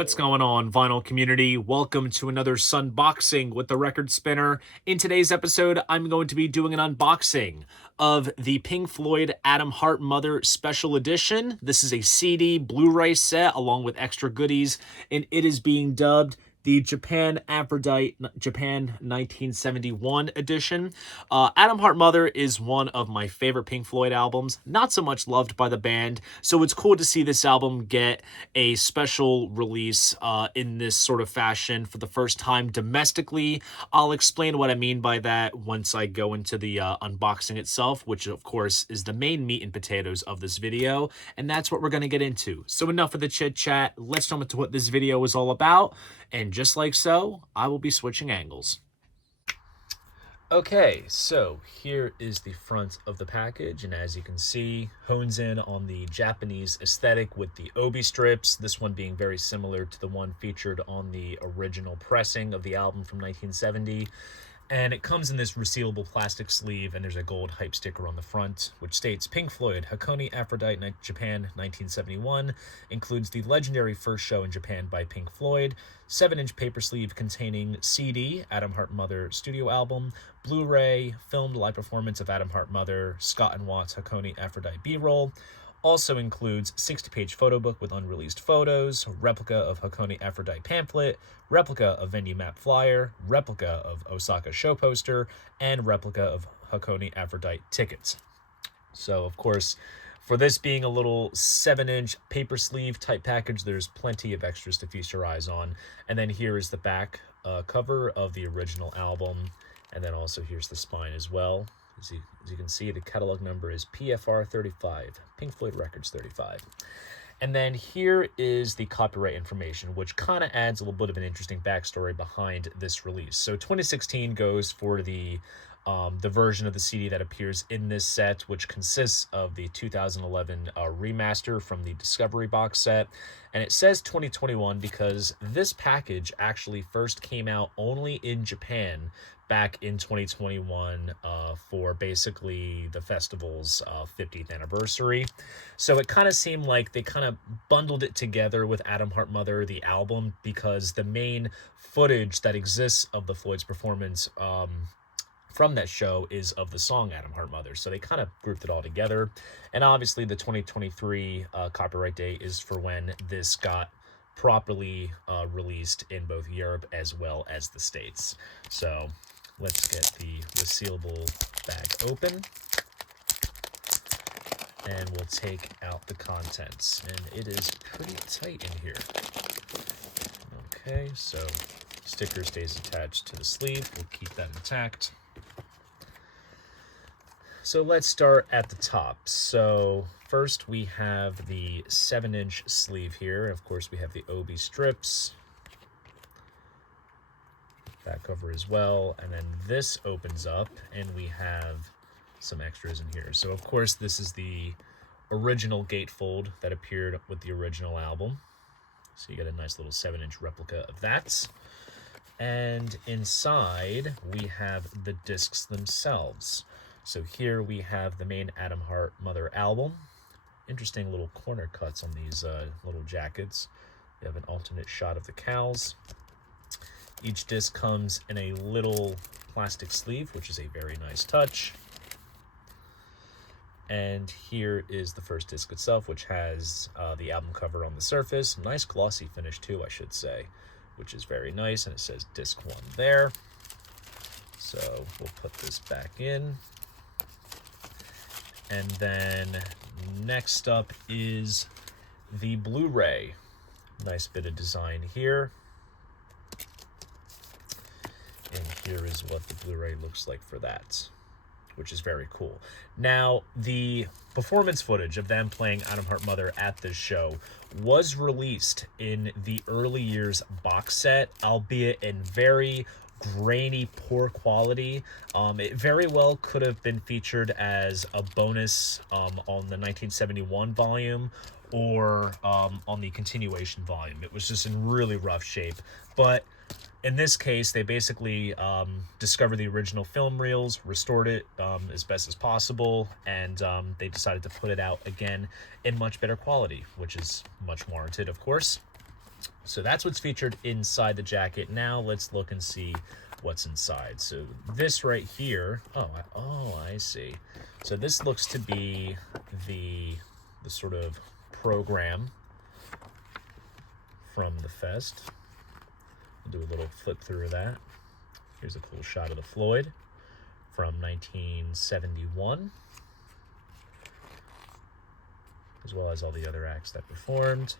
What's going on, vinyl community? Welcome to another Sunboxing with the Record Spinner. In today's episode, I'm going to be doing an unboxing of the Pink Floyd Adam Hart Mother Special Edition. This is a CD Blu-ray set along with extra goodies, and it is being dubbed the Aphrodite Japan 1971 edition. Adam Hart Mother is one of my favorite Pink Floyd albums, not so much loved by the band, so it's cool to see this album get a special release in this sort of fashion for the first time domestically. I'll explain what I mean by that once I go into the unboxing itself, which of course is the main meat and potatoes of this video, and that's what we're going to get into. So enough of the chit chat, let's jump into what this video is all about. And just like so, I will be switching angles. Okay, so here is the front of the package, and as you can see, hones in on the Japanese aesthetic with the obi strips, this one being very similar to the one featured on the original pressing of the album from 1970. And it comes in this resealable plastic sleeve, and there's a gold hype sticker on the front, which states Pink Floyd, Harkone, Aphrodite, Japan, 1971, includes the legendary first show in Japan by Pink Floyd, 7-inch paper sleeve containing CD, Adam Hart Mother studio album, Blu-ray, filmed live performance of Adam Hart Mother, Scott and Watts, Harkone, Aphrodite B-roll. Also includes 60-page photo book with unreleased photos, replica of Harkone Aphrodite pamphlet, replica of venue map flyer, replica of Osaka show poster, and replica of Harkone Aphrodite tickets. So, of course, for this being a little 7-inch paper sleeve type package, there's plenty of extras to feast your eyes on. And then here is the back cover of the original album, and then also here's the spine as well. As you can see, the catalog number is PFR 35, Pink Floyd Records 35. And then here is the copyright information, which kind of adds a little bit of an interesting backstory behind this release. So 2016 goes for the version of the CD that appears in this set, which consists of the 2011 remaster from the Discovery box set. And it says 2021 because this package actually first came out only in Japan back in 2021 for basically the festival's 50th anniversary. So it kind of seemed like they kind of bundled it together with Adam Hart Mother, the album, because the main footage that exists of the Floyd's performance from that show is of the song Adam Hart Mother. So they kind of grouped it all together. And obviously the 2023 copyright date is for when this got properly released in both Europe as well as the States. So let's get the resealable bag open, and we'll take out the contents. And it is pretty tight in here. Okay, so sticker stays attached to the sleeve. We'll keep that intact. So let's start at the top. So first we have the 7-inch sleeve here. Of course, we have the obi strips, back cover as well, and then this opens up and we have some extras in here. So of course this is the original gatefold that appeared with the original album, so you get a nice little 7-inch replica of that. And inside we have the discs themselves. So here we have the main Adam Hart Mother album. Interesting little corner cuts on these little jackets. You have an alternate shot of the cows. Each disc comes in a little plastic sleeve, which is a very nice touch. And here is the first disc itself, which has the album cover on the surface. Nice glossy finish too, I should say, which is very nice. And it says disc 1 there. So we'll put this back in. And then next up is the Blu-ray. Nice bit of design here. And here is what the Blu-ray looks like for that, which is very cool. Now, the performance footage of them playing Adam Hart Mother at this show was released in the early years box set, albeit in very grainy, poor quality. It very well could have been featured as a bonus on the 1971 volume or on the continuation volume. It was just in really rough shape. But in this case, they basically discovered the original film reels, restored it as best as possible, and they decided to put it out again in much better quality, which is much warranted, of course. So that's what's featured inside the jacket. Now let's look and see what's inside. So this right here, I see. So this looks to be the sort of program from the fest. We'll do a little flip through of that. Here's a cool shot of the Floyd from 1971, as well as all the other acts that performed.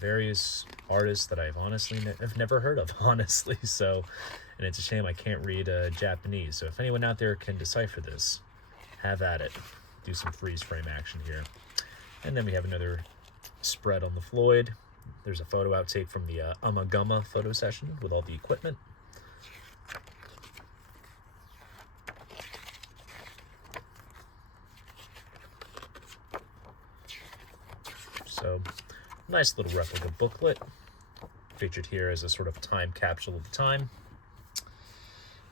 Various artists that I've honestly have never heard of, honestly. So, and it's a shame I can't read Japanese. So if anyone out there can decipher this, have at it. Do some freeze frame action here. And then we have another spread on the Floyd. There's a photo outtake from the Amagama photo session with all the equipment. So, nice little replica booklet, featured here as a sort of time capsule of the time.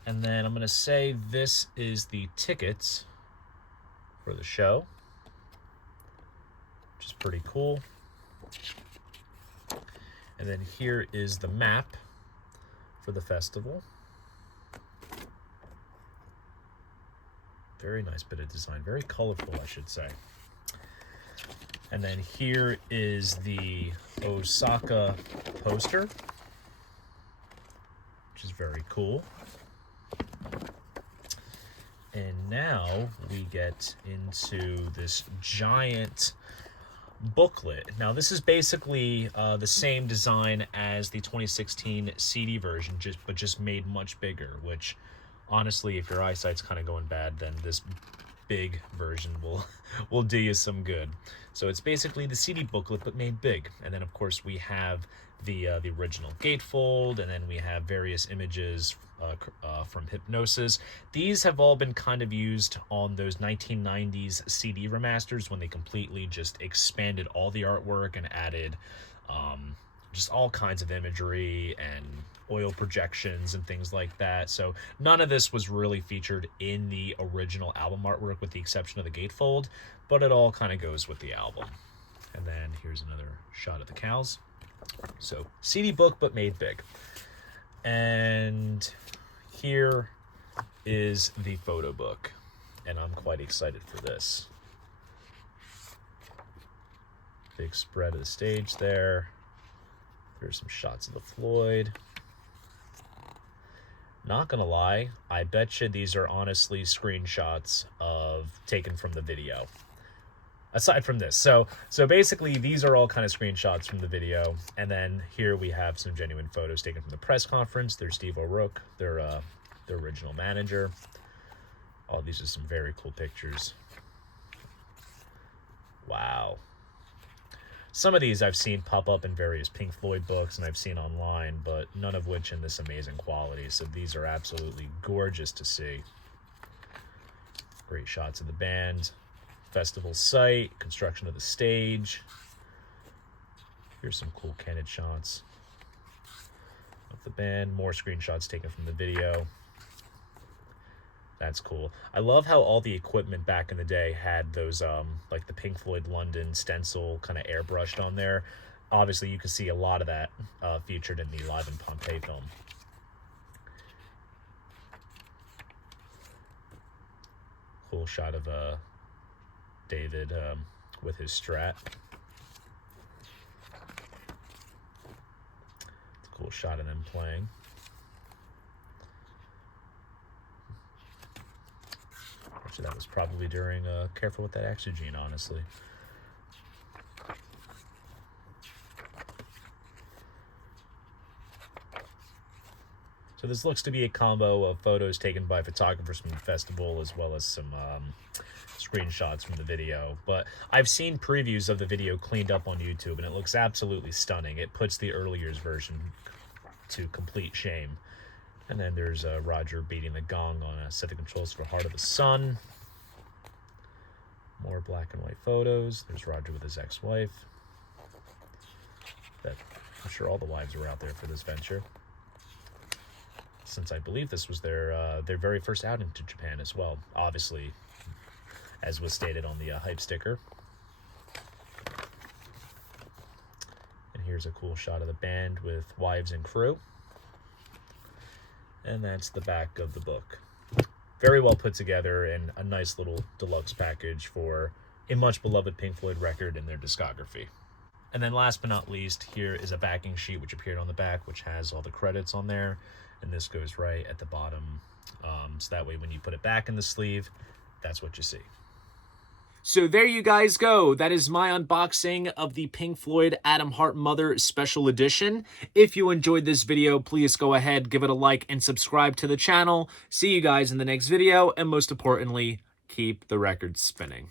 And then I'm going to say this is the tickets for the show, which is pretty cool. And then here is the map for the festival. Very nice bit of design, very colorful, I should say. And then here is the Osaka poster, which is very cool. And now we get into this giant booklet. Now this is basically the same design as the 2016 CD version, but just made much bigger, which honestly, if your eyesight's kind of going bad, then this big version will do you some good. So it's basically the CD booklet but made big. And then of course we have the original gatefold, and then we have various images from Hypnosis. These have all been kind of used on those 1990s CD remasters when they completely just expanded all the artwork and added just all kinds of imagery and oil projections and things like that. So none of this was really featured in the original album artwork with the exception of the gatefold, but it all kind of goes with the album. And then here's another shot of the cows. So CD book but made big. And here is the photo book, and I'm quite excited for this. Big spread of the stage there. There's some shots of the Floyd. Not gonna lie, I bet you these are honestly screenshots taken from the video. Aside from this, so basically these are all kind of screenshots from the video, and then here we have some genuine photos taken from the press conference. There's Steve O'Rourke, their original manager. Oh, these are some very cool pictures. Wow. Some of these I've seen pop up in various Pink Floyd books and I've seen online, but none of which in this amazing quality. So these are absolutely gorgeous to see. Great shots of the band, festival site, construction of the stage. Here's some cool candid shots of the band, more screenshots taken from the video. That's cool. I love how all the equipment back in the day had those, like the Pink Floyd London stencil kind of airbrushed on there. Obviously, you can see a lot of that featured in the Live in Pompeii film. Cool shot of David with his Strat. It's a cool shot of them playing. Actually, that was probably during Careful with That Oxygen, honestly. So this looks to be a combo of photos taken by photographers from the festival as well as some screenshots from the video. But I've seen previews of the video cleaned up on YouTube, and it looks absolutely stunning. It puts the early years version to complete shame. And then there's Roger beating the gong on a set the controls for Heart of the Sun. More black and white photos. There's Roger with his ex-wife. I'm sure all the wives were out there for this venture, since I believe this was their very first outing to Japan as well. Obviously, as was stated on the hype sticker. And here's a cool shot of the band with wives and crew. And that's the back of the book. Very well put together and a nice little deluxe package for a much beloved Pink Floyd record in their discography. And then last but not least, here is a backing sheet which appeared on the back, which has all the credits on there. And this goes right at the bottom. So that way when you put it back in the sleeve, that's what you see. So there you guys go. That is my unboxing of the Pink Floyd Atom Heart Mother Special Edition. If you enjoyed this video, please go ahead, give it a like, and subscribe to the channel. See you guys in the next video, and most importantly, keep the records spinning.